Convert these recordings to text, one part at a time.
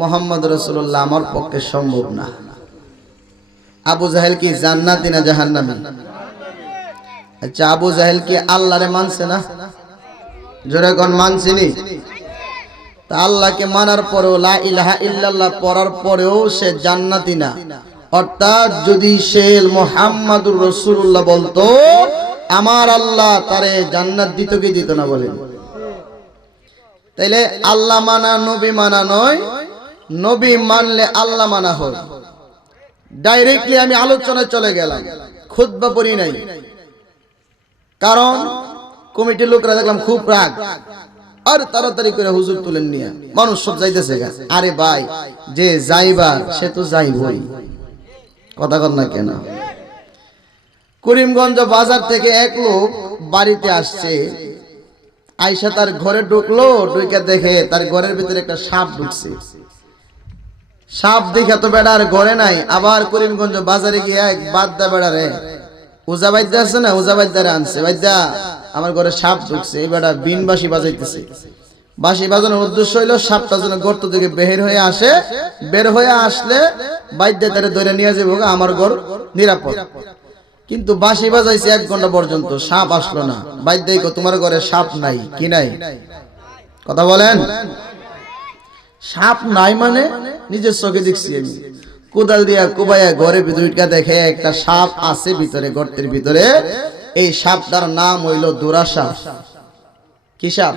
মোহাম্মদ রসুল্লাহ আমার পক্ষে সম্ভব না। আবু জাহেল কি জান্নাতি না জাহান্নামী? আচ্ছা আবু জাহেল কি আল্লাহরে মানছে না? জোরে কোন মানছিনি আল্লাহকে মানার পরেও পড়ার পরেও সে জান্নাতি না। অর্থাৎ যদি সে মোহাম্মদুর রসুল্লাহ বলতো, আমার আল্লাহ তারে জান্নাত দিত কি দিত না বলেন? তাইলে আল্লাহ মানা, নবী মানা নয় নবী মানলে আল্লাহ মানা হয় ডাইরেক্টলি আমি আলোচনায় চলে গেলাম। খুদ্া পড়ি নাই। কারণ কমিটির লোকরা দেখলাম খুব রাগ। আর তাড়াতাড়ি করে হুজুর তুলেন নিয়ে। মানুষ সব যাইতেছে আরে ভাই, যে যাইবার সে তো যাইবই। কথা কর না কেন? করিমগঞ্জ বাজার থেকে এক লোক বাড়িতে আসছে। আইসা তার ঘরে ঢুকলো, ঢুকে দেখে তার ঘরের ভিতরে একটা সাপ ঢুকছে। সাপ দেখে তো বেড়া আর ঘরে নাই, আবার করিমগঞ্জ বাজারে গিয়ে এক বাদ্দা বেড়ারে। উজা বাইদ্যা আছে না? উজা বাইদ্যারে আনছে। বাইদ্যা আমার ঘরে সাপ ঢুকছে, এই বেড়া বিন বাসি বাজাইতেছে। বাসি বাজানোর উদ্দেশ্য হইল সাপটা যেন গর্ত থেকে বের হয়ে আসে। বের হয়ে আসলে বাইদ্যা তারে ধরে নিয়ে যাব আমার ঘর নিরাপদ। কিন্তু বাঁশি বাজাইছে এক ঘণ্টা পর্যন্ত, সাপ আসলো না। বাইদ্যাই কো তোমার ঘরে সাপ নাই, কি নাই? কথা বলেন? সাপ নাই মানে নিজের চোখে দেখছি আমি। কোদাল দিয়া কুবাইয়া ঘরে ভিতরে দেখে একটা সাপ আছে ভিতরে, গর্তের ভিতরে। এই সাপটার নাম হইল দুরাসাপ। কি সাপ?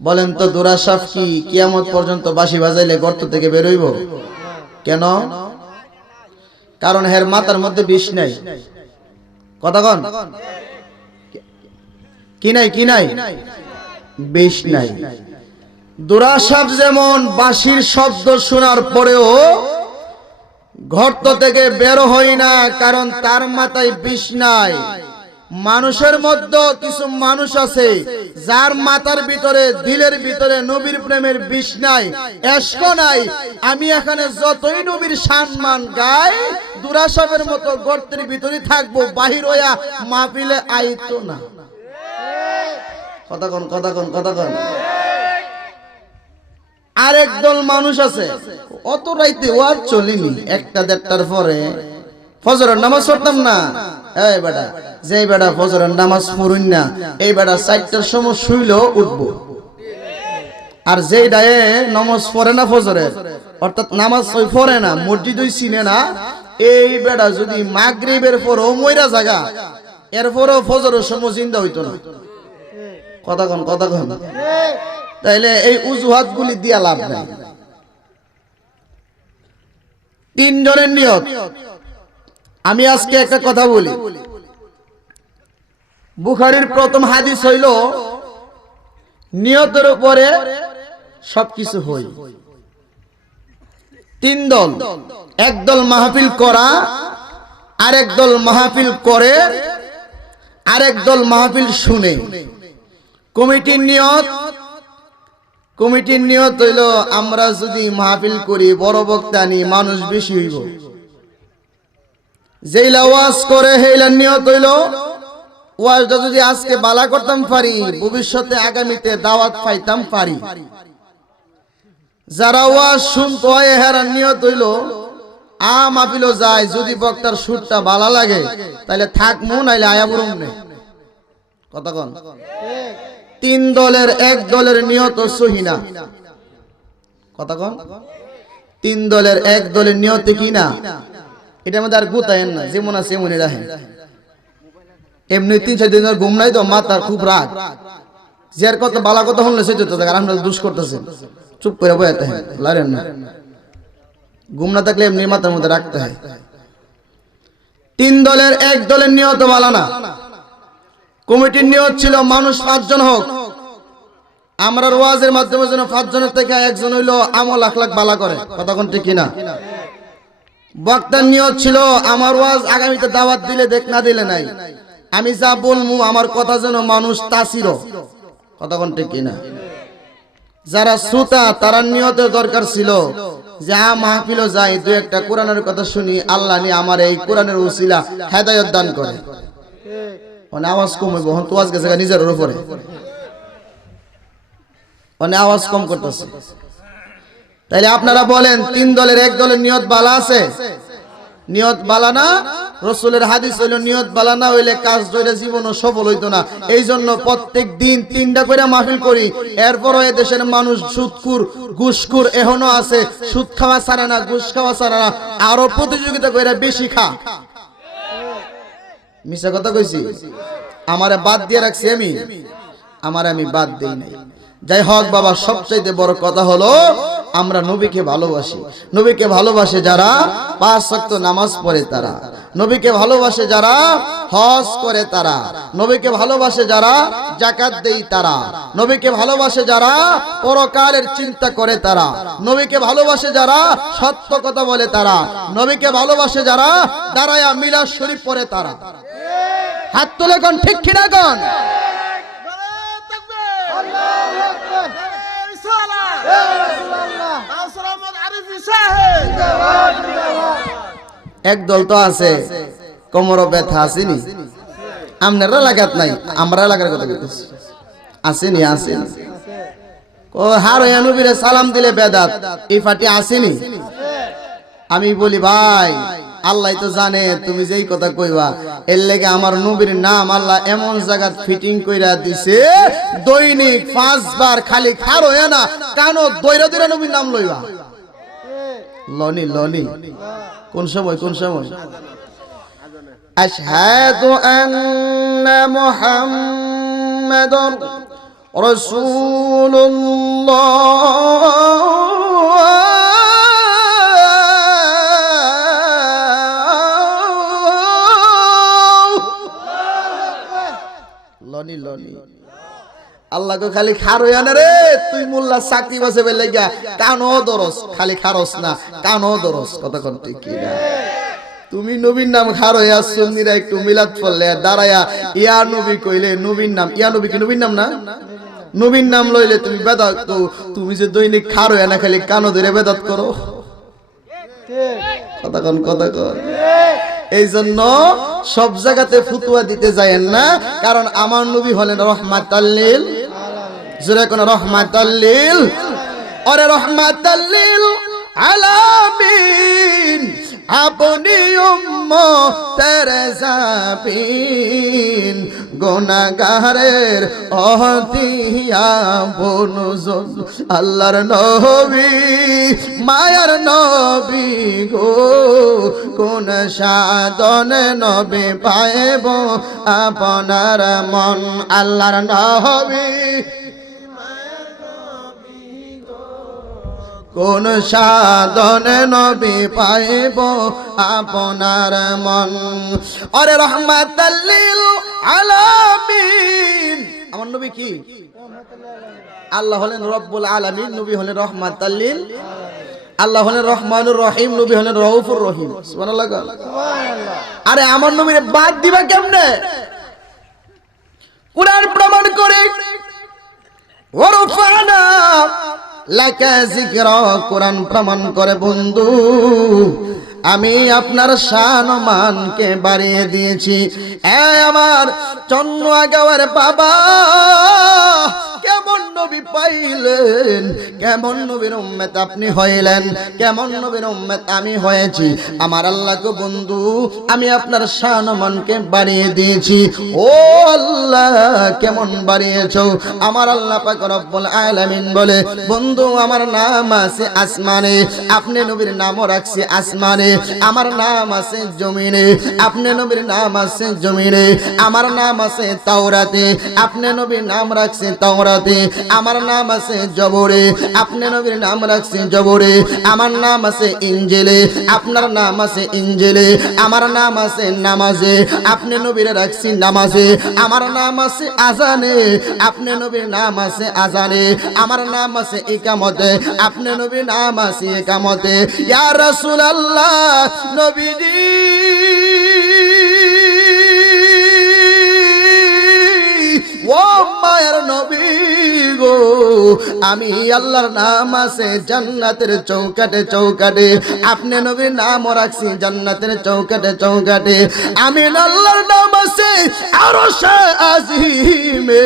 বলেন তো দুরাসাপ কি? কিয়ামত পর্যন্ত বাঁশি বাজাইলে গর্ত থেকে বেরোইব কেন? কারণ হের মাথার মধ্যে বিষ নাই। কথা কন। কি নাই কি নাই? বিষ নাই। দুরাসাপ যেমন বাঁশির শব্দ শোনার পরেও ঘর্ত থেকে বের হই না, কারণ তার মাথায় বিষ নাই। মানুষের মধ্যে কিছু মানুষ আছে, যার মাথার ভিতরে, দিলের ভিতরে নবীর প্রেমের বিষ নাই এস্ক নাই। আমি এখানে যতই নবীর সম্মান গাই দুরাসাপের মতো গর্তের ভিতরে থাকব, বাহির হইয়া মাহফিলে আইতো না। কথা কন কথা কন কথা কন। আরেক দল মানুষ আছে। অত রাইতে ও আর চলিনি, একটা দেড়টার পরে। ফজরের নামাজ পড়তাম না। এই বেটা যে বেটা ফজরের নামাজ পড়ুন না, এই বেটা চারটার সময় শুইলেও উঠবো। আর যেই ডায়ে নামাজ পড়ে না ফজরের অর্থাৎ নামাজ ওই পড়ে না, মসজিদ ওই চিনে না, এই বেটা যদি মাগরিবের পরও ময়রা জায়গা এরপরও ফজরের সময় চিন্তা হইতো না। কথা কন কথা কন। তাইলে এই উজুহাত গুলি দিয়া লাভ নাই। তিনজনের নিয়ত। আমি আজকে একটা কথা বলি। বুখারির প্রথম হাদিস হইল, নিয়তের উপরে সবকিছু হই। তিন দল। একদল মাহফিল করা, আরেক দল মাহফিল করে, আরেক দল মাহফিল শুনে। কমিটির নিয়ত কমিটির নিয়ত হইল, আমরা যদি মাহফিল করি, বড় বক্তা নি মানুষ বেশি হইব। যেইলা ওয়াজ করে হেইলা নিয়ত হইল, ওয়াজটা যদি আজকে বালা করতাম পারি, ভবিষ্যতে আগামীতে দাওয়াত পাইতাম পারি। যারা ওয়াজ শুনতো হয় হেরা নিয়ত হইল, আ মাহফিলও যায়, যদি বক্তার সুরটা বালা লাগে তাহলে থাকমু, নাইলে আয়া বরুম কথা কন? তিন দলের এক দলের নিয়ত সহিনা কথা কন। তিন দলের এক দলের নিয়তে কি না? এটার মধ্যে আর গুতায়েন না যেমন আছে এমনই রাখেন। এমনি তিন চার দিন ঘুম নাই তো মাতার খুব রাগ। যার কত বালা কথা হলে সে যেত আর আপনারা দুষ করতেছেন চুপ করে বয়াতে হ্যাঁ লারেন না। ঘুম না থাকলে এমনি মাথার মধ্যে রাখতে হয়। তিন দলের এক দলের নিয়ত বালা না। কমিটির নিয়ত ছিল মানুষ পাঁচজন হোক। আমরা ওয়াজের মাধ্যমে যেন পাঁচজনের থেকে একজন হইল আমল লাখ লাখ বালা করে। কতক্ষণ ঠিক কিনা? বক্তার নিয়ত ছিল, আমার ওয়াজ আগামীতে দাওয়াত দিলে দেখ, না দিলে নাই। আমি যা বলমু, আমার কথা যেন মানুষ তাসির। কতক্ষণ ঠিক কিনা? যারা শ্রোতা, তারা নিয়তের দরকার ছিল যে মাহফিল যাই, দু একটা কোরআনের কথা শুনি, আল্লাহ নি আমার এই কোরআনের উসিলা হেদায়ত দান করে। মানে আওয়াজ হন তো আওয়াজ গেছে নিজের উপরে। মানে আওয়াজ কম করতেছে। তাইলে আপনারা বলেন, তিন দলের এক দলের নিয়ত বালা আছে? নিয়ত বালা না? রসুলের হাদিস হইল, নিয়ত বালা না হইলে কাজ ধরে জীবনও সফল হইতো না। এই জন্য প্রত্যেক দিন তিনটা করে মাহফিল করি। এরপরও দেশের মানুষ সুদকুর ঘুষকুর এখনও আছে। সুদ খাওয়া ছাড়ে না, ঘুষ খাওয়া ছাড়ে না। আরও প্রতিযোগিতা করে বেশি খা। মিশা কথা কইছি? আমারে বাদ দিয়ে রাখছি আমি? আমার আমি বাদ দেই নাই। যাই হোক বাবা, সবচাইতে বড় কথা হলো, আমরা নবীকে ভালোবাসি। নবীকে ভালোবাসে যারা পাঁচ শক্ত নামাজ পড়ে তারা। নবীকে ভালোবাসে যারা হজ করে তারা। নবীকে ভালোবাসে যারা জাকাত দেই তারা। নবীকে ভালোবাসে যারা পরকালের চিন্তা করে তারা। নবীকে ভালোবাসে যারা সত্য কথা বলে তারা। নবীকে ভালোবাসে যারা দাঁড়ায়া মিলাদ শরীফ পরে তারা। হাত তুলে কোন ঠিক কিনা দল তো আছে। কোমর ব্যথা আসেনি। আপনার এলাকাত নাই, আমরা এলাকার কথা বলতেছি আসেনি আসেনি। ও হার নবীরে সালাম দিলে বেদাত, এই ফাটি আসেনি। আমি বলি, ভাই, আল্লাহ তো জানে, তুমি যেই কথা কইবা। এর লেগে আমার নবীর নাম আল্লাহ এমন জায়গা ফিটিং কইরা দিছে, দৈনিক পাঁচবার খালি খার না কেন দৈরা দৈরা নবীর নাম লইবা। Lonely lonely. কোন সময় কোন সময়? আশহাদু আন্না মুহাম্মাদুর রাসূলুল্লাহ। Lonely lonely. আল্লাহ কো খালি খারোয়া না রে, তুই মোল্লা চাকরি বাসে বেলে গা কানো দরস, খালি খারস না কানো দরস কোন ঠিক কি না। তুমি নবীর নাম খারোয়া সুন্নিরা একটু মিলাদ পড়লে দাঁড়ায়া, ইয়া নবী কইলে নবীর নাম, ইয়া নবী কি নবীর নাম না? নবীর নাম লইলে তুমি বেদাত তুমি যে দৈনিক খারোয়া না খালি কানো ধরে বেদাত করো। কথা কন কথা কন এই জন্য সব জায়গাতে ফুতুয়া দিতে যায়েন না, কারণ আমার নবী হলেন রহমাতাল্লিল। জোরে কোন রহমাতাল্লিল? অরে রহমাতাল্লিল আলামিন, আপনি উম্মতের জাবিন গুনাহগারের অহতিয়া বনুজন আল্লাহর নবী, মায়ার নবী গো, কোন সাধন নবী পাইব আপনার মন, আল্লাহর নবী। কোন সাধন নবী পাইব আপনার মন। অরে আমার নবী কি? আল্লাহ হলেন রব্বুল আলামিন নবী হলেন রহমাতাল্লিল আল্লাহ হলেন রহমানুর রহিম নবী হলেন রউফুর রহিম। আরে আমার নবীর বাদ দিবা কেমনে? কুরআন প্রমাণ করে ওরফানা লাকা যিকরা কোরআন প্রমাণ করে বন্ধু। আমি আপনার শান মানকে বাড়িয়ে দিয়েছি। এ আমার চন্ন আগাওয়ার বাবা, কেমন নবী পাইলেন, কেমন নবীর উম্মত আপনি হইলেন, কেমন নবীর উম্মত আমি হয়েছি। আমার আল্লাহকে বন্ধু, আমি আপনার শানমানকে বাড়িয়ে দিয়েছি। ও আল্লাহ, কেমন বাড়িয়েছো? আমার আল্লাহ পাক রব্বুল আলামিন বলে, বন্ধু, আমার নাম আছে আসমানে, আপনি নবীর নামও রাখছি আসমানে। আমার নাম আছে জমিনে আপনি নবীর নাম আছে জমিনে আমার নাম আছে তাওরাতে আপনি নবীর নাম রাখছে তাওরাতে আমার নাম আছে জবরে আপনি নবীর নাম রাখছে জবরে আমার নাম আছে ইঞ্জেলে আপনার নাম আছে ইঞ্জেলে আমার নাম আছে নামাজে আপনি নবীর রাখছি নামাজে আমার নাম আছে আজানে আপনি নবীর নাম আছে আজানে আমার নাম আছে একামতে আপনি নবীর নাম আছে একামতে ইয়া রাসূলুল্লাহ নবীজি। ও মায়ের নবী। গো। আমি আল্লাহর নাম আছে জান্নাতের চৌকাটে চৌকাটে। আপনি নবীর নামও রাখছি জান্নাতের চৌকাটে চৌকাটে। আমি আল্লাহর নাম আছে আরও আজিমে।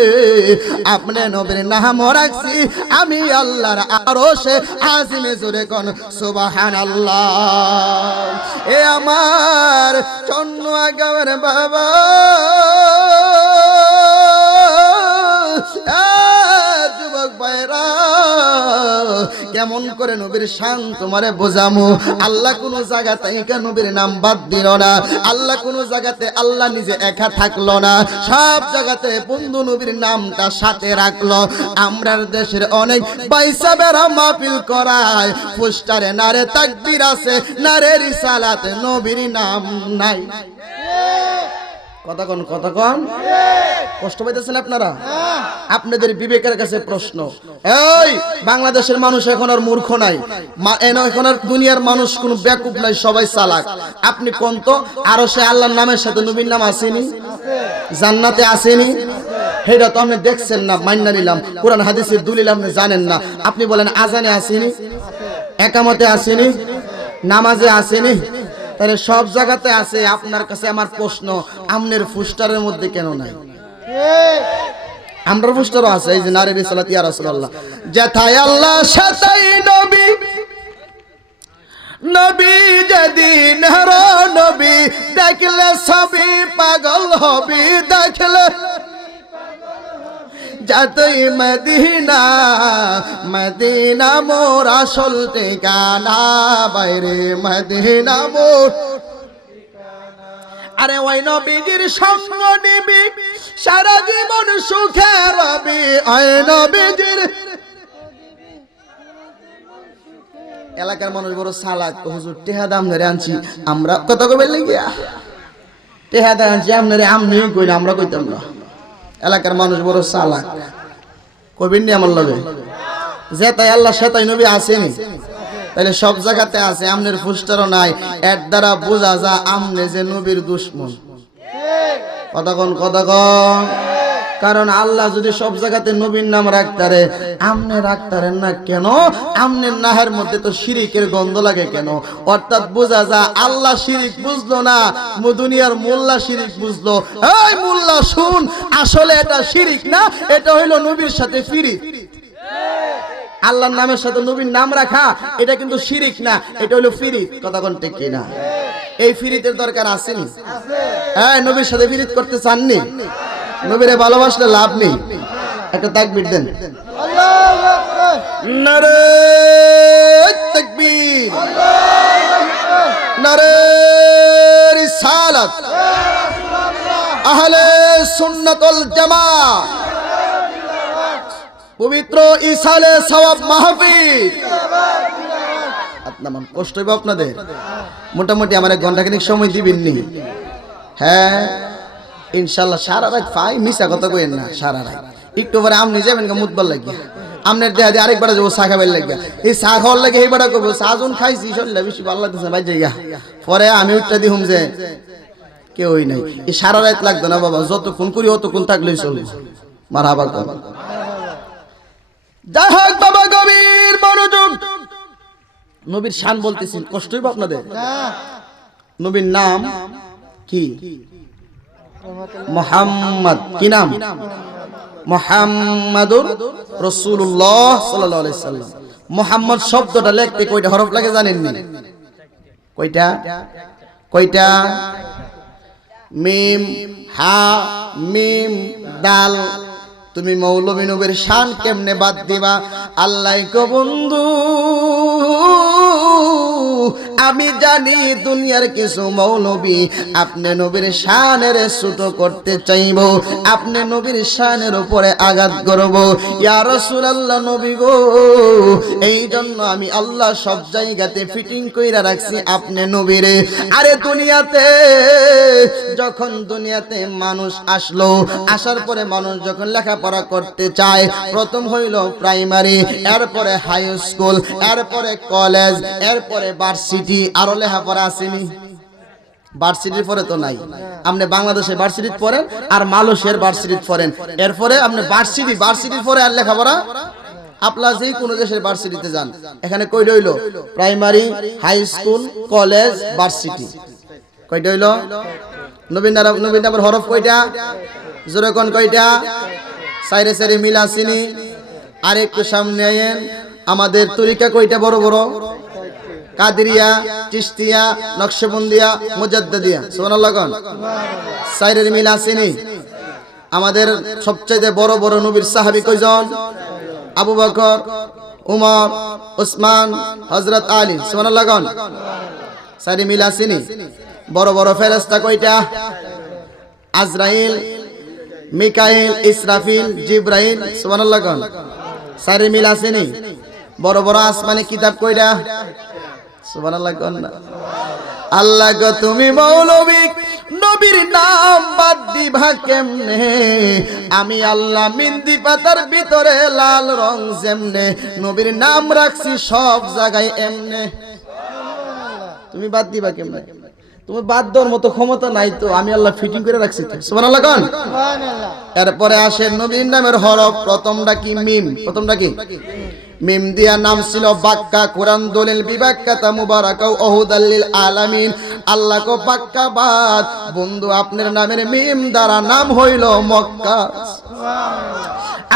আপনি নবীর নামও রাখছি আমি আল্লাহর আরও সে আজিমে। জোরে কোন সুবাহান আল্লাহ এ আমার চন্ন আগামের বাবা। কেমন করে নবীর শান তোমারে বোঝামু? আল্লাহ কোন জায়গাতে থেকে নবীর নাম বাদ দিল না। আল্লাহ কোন জায়গাতে আল্লাহ নিজে একা থাকল না। সব জায়গাতে বন্ধু নবীর নামটা সাথে রাখল। আমরার দেশের অনেক বাইসা বেড়া মাহফিল করায়। পোস্টারে নারে তাকবির আছে নারে রিসালাতে নবীর নাম নাই। কতক্ষণ কতক্ষণ কষ্ট পাইতেছেন আপনারা? আপনাদের বিবেকের কাছে প্রশ্ন। এই, বাংলাদেশের মানুষ এখন আর মূর্খ নাই। এখন আর দুনিয়ার মানুষ কোনো ব্যাকুপ নাই, সবাই চালাক। আপনি কোন তো আরও সে আল্লাহর নামের সাথে নবীর নাম আসেনি? জান্নাতে আসেনি? সেটা তো আপনি দেখছেন না মান্না নিলাম। কোরআন, হাদিসের দলিল আপনি জানেন না। আপনি বলেন, আজানে আসেনি? একামতে আসেনি? নামাজে আসেনি? তাহলে সব জায়গাতে আছে, আপনার কাছে আমার প্রশ্ন। আমনের ফুস্টারের মধ্যে কেন নাই? আমরা ফুস্টারও আছে, এই যে নারী রিসালাত ইয়া রাসূলুল্লাহ। যেথায় আল্লাহ সাতাই নবী। নবী যেদিন হর নবী, দেখলে সবই পাগল হবি, দেখলে যাতই মদিনা মদিনা মোর আসল ঠিকানা, বাইরে মদিনা মোর আরে ওই নবীজির সঙ্গ নিবি, সারা জীবন সুখে রবি। ওই নবীজির এলাকার মানুষ বড় সালাক, হুজুর, টেহা দাম ধরে আনছি, আমরা কত কবে লেগিয়া? টেহা দাম আনছি, আপনারে আমনি কই না আমরা কইতাম না। এলাকার মানুষ বড় সালাক। কবিন নি আমার লগে। যে তাই আল্লাহ সে তাই নবী আসেনি। তাহলে সব জায়গাতে আছে, আমনের ফুস্টারও নাই। এর দ্বারা বোঝা যা আমনে যে নবীর দুশ্মন। কতক্ষণ কতক্ষণ কারণ আল্লাহ যদি সব জায়গাতে নবীর নাম রাখতারে আমনে রাখতারেন না কেন? আমনের নাহের মধ্যে তো শিরিকের গন্ধ লাগে কেন? অর্থাৎ বোঝা যা আল্লাহ শিরিক বুঝলো না মু- দুনিয়ার মোল্লা শিরিক বুঝলো। এই মোল্লা, শুন, আসলে এটা শিরিক না, এটা হইল নবীর সাথে ফিরিত আল্লাহর নামের সাথে নবীর নাম রাখা, এটা কিন্তু শিরিক না, এটা হলো ফিরিত কোন ঠিক কিনা? এই ফিরিতের দরকার আসেনি হ্যাঁ নবীর সাথে ফিরিত করতে চাননি? নবীরে ভালোবাসলে লাভ নেই। একটা তাকবীর দেন। নারে তাকবীর। নারে রিসালাত। আহলে সুন্নাতুল জামাত। পবিত্র ইসালে সওয়াব মাহফিল। আপনার কষ্ট হইব আপনাদের। মোটামুটি আমার এক ঘণ্টা খানিক সময় দিবেন নি হ্যাঁ ইনশাল্লাহ সারা রাত পাই মিশা কথা কইেন না, সারা রাত। একটু পরে আপনি যাবেন মুতবার লাগিয়া। আমনের দেহা দিয়ে আরেকবার যাব, চা খাবার লাগিয়া। এই চা খাওয়ার লাগে এইবার করব, চা যখন খাইছি, শরীরটা বেশি ভালো লাগতেছে ভাই জায়গা পরে আমি উঠটা দিহুম যে, কেউই নাই। এই সারা রাত লাগতো না বাবা, যতক্ষণ করি অতক্ষণ থাকলেই চলবে মার আবার যাই হোক বাবা গভীর মনোযোগ। নবীর শান বলতেছেন কষ্ট হইব আপনাদের? নবীর নাম কি? মোহাম্মদ। কি নাম? মোহাম্মদুর রসুল্লাহ সাল্লাম। মোহাম্মদ শব্দটা লিখতে কয়টা হরফ লাগে জানেন নি কয়টা? কয়টা? মিম হা মিম দাল তুমি মৌলবী নবীর শান কেমনে বাদ দিবা? আল্লাহ বন্ধু। আমি জানি দুনিয়ার কিছু মৌলবী, আপনি নবীর শানের ছোট করতে চাইব, আপনি নবীর শানের উপরে আঘাত করব। ইয়া রাসূলুল্লাহ নবী গো এই জন্য আমি আল্লাহ সব জায়গাতে ফিটিং কইরা রাখছি আপনি নবীরে। আরে দুনিয়াতে, যখন দুনিয়াতে মানুষ আসলো, আসার পরে মানুষ যখন লেখাপড়া করতে চায়, প্রথম হইল প্রাইমারি এরপরে হাই স্কুল এরপরে কলেজ এরপরে ভার্সিটি আরও লেখাপড়া আসেনি। ভার্সিটির পরে তো নাই। আপনি বাংলাদেশে ভার্সিটির পড়েন আর মালয়েশিয়ার ভার্সিটির পড়েন। এরপরে আপনি ভার্সিটি ভার্সিটির পরে আর লেখাপড়া আপনার যেই কোনো দেশের ভার্সিটিতে যান। এখানে কয়টা হইল primary high school college varsity কয়টা হইল? নবীন নবীন নামের হরফ কয়টা? জোরে কোন কয়টা? সাইরে সাইরে মিলা চিনি আর একটু সামনে আইয়েন আমাদের তরিকা কয়টা বড় বড়? কাদরিয়া চিস্তিয়া নকশবন্দিয়া মুজাদ্দিয়া সুবহানাল্লাহ কোন। সাইরের মিল আসেনি আমাদের সবচাইতে বড় বড় নবীর সাহাবী কয়জন? আবু বকর, উমর, উসমান, হযরত আলী। সুবহানাল্লাহ কোন। সাইরে মিল আসেনি বড় বড় ফেরেশতা কয়টা? আজরাইল, মিকাইল, ইসরাফিল, জিব্রাইল। সুবহানাল্লাহ কোন। সাইরে মিল আসেনি বড় বড় আসমানি কিতাব কয়টা? সুবহানাল্লাহ কোন না। আল্লাহ গো তুমি মৌলবী নবীর নাম বাদ দিবা কেমনে? আমি আল্লাহ মিন্দি পাতার ভিতরে লাল রং যেমনে। নবীর নাম রাখছি সব জায়গায় এমনে। তুমি বাদ দিবা কেমনে? তুমি বাদ দেওয়ার মতো ক্ষমতা নাই তো আমি আল্লাহ ফিটিং করে রাখছি কোন? এরপরে আসে নবীর নামের হরফ প্রথমটা কি মিম? প্রথমটা কি? মিম দিয়া নাম ছিল বাক্কা, কোরআন দলিল বিবাক্কাতা মুবারাকা ওহুদাল্লিল আলামিন। আল্লাহ কো বাক্কা বাদ, বন্ধু আপনার নামের মিম দ্বারা নাম হইল মক্কা।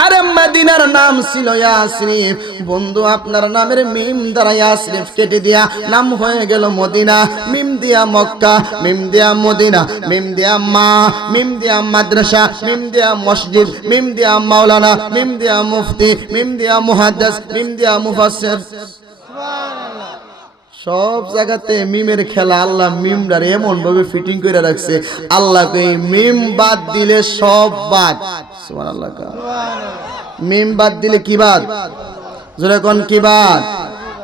আরে মদিনার নাম ছিল ইয়াসরিফ। বন্ধু আপনার নামের মিম দ্বারা ইয়াসরিফ কেটে দিয়া নাম হয়ে গেল মদিনা। মিম দিয়া মক্কা, মিম দিয়া মদিনা, মিম দিয়া মা, মিম দিয়া মাদ্রাসা, মিম দিয়া মসজিদ, মিম দিয়া মাওলানা, মিম দিয়া মুফতি, মিম দিয়া মুহাদ্দিস মিম দিয়া সব জায়গাতে মিমের খেলা আল্লাহ মিমটার এমন ভাবে ফিটিং করে রাখছে। আল্লাহ কই মিম বাদ দিলে সব বাদ। সুবহানাল্লাহ মিম বাদ দিলে কি বাদ? জোরে কোন কি বাদ?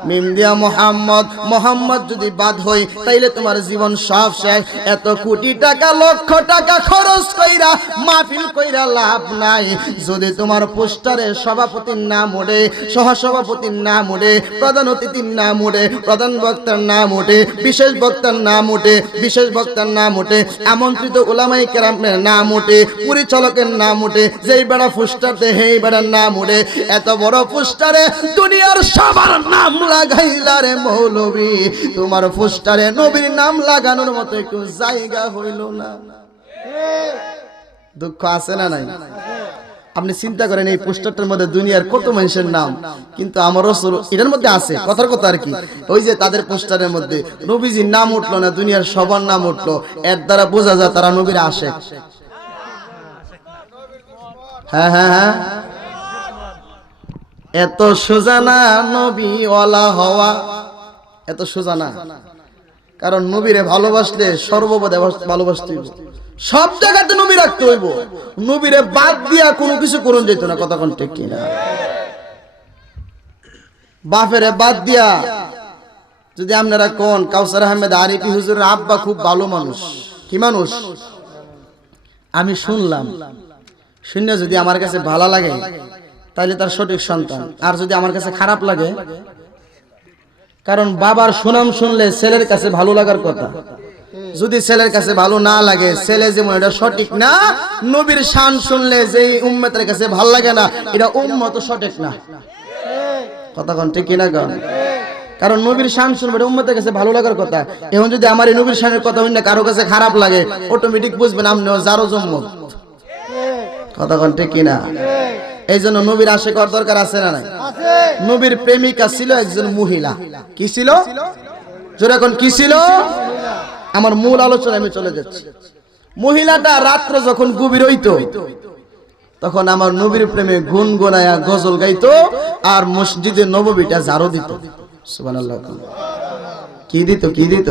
মিম দিয়া মোহাম্মদ মোহাম্মদ যদি বাদ হই, তাইলে তোমার জীবন সব শেষ। এত কোটি টাকা, লক্ষ টাকা খরচ কইরা, মাহফিল কইরা লাভ নাই। যদি তোমার পোস্টারে সভাপতির নাম ওঠে, সহসভাপতির নাম ওঠে, প্রধান অতিথির নাম ওঠে, প্রধান বক্তার নাম ওঠে, বিশেষ বক্তার নাম ওঠে, বিশেষ বক্তার নাম ওঠে, আমন্ত্রিত ওলামাই কেরামের নাম ওঠে, পরিচালকের নাম ওঠে, যেই বেড়া পোস্টারতে, হেই বেড়ার নাম ওঠে, এত বড় পোস্টারে দুনিয়ার সবার নাম লাগাইলা রে মৌলবী। তোমার পোস্টারে নবীর নাম লাগানোর মতো একটু জায়গা হইল না। দুঃখ আছে না নাই? আপনি চিন্তা করেন এই পোস্টারটার মধ্যে দুনিয়ার কত মানুষের নাম। কিন্তু আমার রসুল এটার মধ্যে আছে কথার কথা আর কি। ওই যে তাদের পোস্টারের মধ্যে নবীজির নাম উঠল না দুনিয়ার সবার নাম উঠল। এর দ্বারা বোঝা যায় তারা নবীর আসে হ্যাঁ হ্যাঁ হ্যাঁ। এত সোজা না নবী ওয়ালা হওয়া, এত সোজা না কারণ নবীরে ভালোবাসলে সর্বপদে ভালোবাসতে হইব। সব জায়গাতে নবী রাখতে হইব। নবীরে বাদ দিয়া কোনো কিছু করুন যেত না কোন ঠিক কিনা। বাপেরে বাদ দিয়া, যদি আপনারা কোন কাউসার আহমেদ আরিফি হুজুরের আব্বা খুব ভালো মানুষ। কি মানুষ? আমি শুনলাম। শুনে যদি আমার কাছে ভালো লাগে তাহলে তার সঠিক সন্তান। আর যদি আমার কাছে খারাপ লাগে, কারণ বাবার সুনাম শুনলে ছেলের কাছে ভালো লাগার কথা। যদি ছেলের কাছে ভালো না লাগে, ছেলে যেমন এটা সঠিক না, নবীর শান শুনলে যে উম্মতের কাছে ভালো লাগে না, এটা উম্মত সঠিক না। কথা কোন, ঠিক কিনা কন? কারণ নবীর শান শুনবে এটা উম্মতের কাছে ভালো লাগার কথা। এখন যদি আমার এই নবীর শানের কথা হইলে কারও কাছে খারাপ লাগে অটোমেটিক বুঝবেন আপনিও যারো জম্মত কথা কোন, ঠিক কিনা? এই জন্য নবীর আশে কর দরকার আছে না নাই? নবীর প্রেমিকা ছিল একজন মহিলা। কি ছিল? এখন কি ছিল? আমার মূল আলোচনা আমি চলে যাচ্ছি। মহিলাটা রাত্র যখন গভীর হইতো তখন আমার নবীর প্রেমে গুন গোনায়া গজল গাইতো আর মসজিদে নববীটা জারো দিত। সুবহানাল্লাহ। কি দিত কি দিত?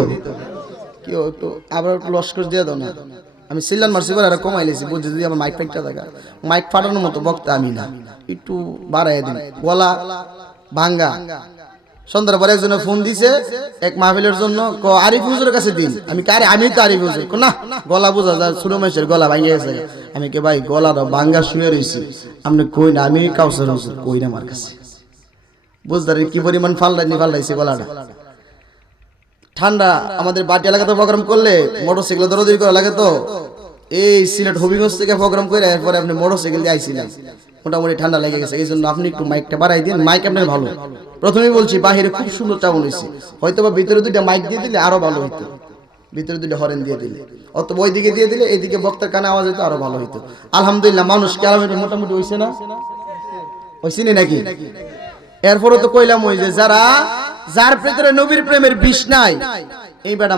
কি একটু আবার একটু লস্কর দিয়ে দাও না। আমি সিল্লান মারছি করে আর কমাই লেছি বুঝছি যদি আমার মাইক ফাইকটা দেখা। মাইক ফাটানোর মতো বক্তা আমি না। একটু বাড়াই দিন। গলা ভাঙ্গা। সন্ধ্যার পরে একজনে ফোন দিছে, এক মাহফিলের জন্য ক আরিফ হুজুরের কাছে দিন। আমি কারে? আমি তো আরিফ হুজুর। না, গলা বোঝা যায়, ছোট মানুষের গলা ভাঙে গেছে। আমি কে, ভাই, গলাটা ভাঙ্গা শুয়ে রয়েছি আপনি কই না? আমি কাউসার হুজুর, কই না আমার কাছে? বুঝতে কি পরিমাণ ফাল্লাইনি, ফাল্লাইছে গলাটা। ঠান্ডা আমাদের বাটি এলাকাতে প্রোগ্রাম করলে মোটরসাইকেল দৌড়াদৌড়ি করা লাগে তো। এই সিলেট হবিগঞ্জ থেকে প্রোগ্রাম করে এরপরে আপনি মোটরসাইকেল দিয়ে আইছিলেন। মোটামুটি ঠান্ডা লেগে গেছে, এই জন্য আপনি একটু মাইকটা বাড়াই দিন মাইক আপনার ভালো। প্রথমেই বলছি, বাহিরে খুব সুন্দর চাউন হয়েছে হয়তো বা ভিতরে দুইটা মাইক দিয়ে দিলে আরও ভালো হইতো। ভিতরে দুইটা হরেন দিয়ে দিলে। অত ওই দিকে দিয়ে দিলে এইদিকে বক্তার কানে আওয়াজ হইতো আরও ভালো হইতো। আলহামদুলিল্লাহ, মানুষ ক্যারামের মোটামুটি হয়েছে না? হয়েছে নাকি? এরপরও তো কইলাম ওই যে যারা যার ভেতরে নবীর প্রেমের বিষ নাই। এই বেটা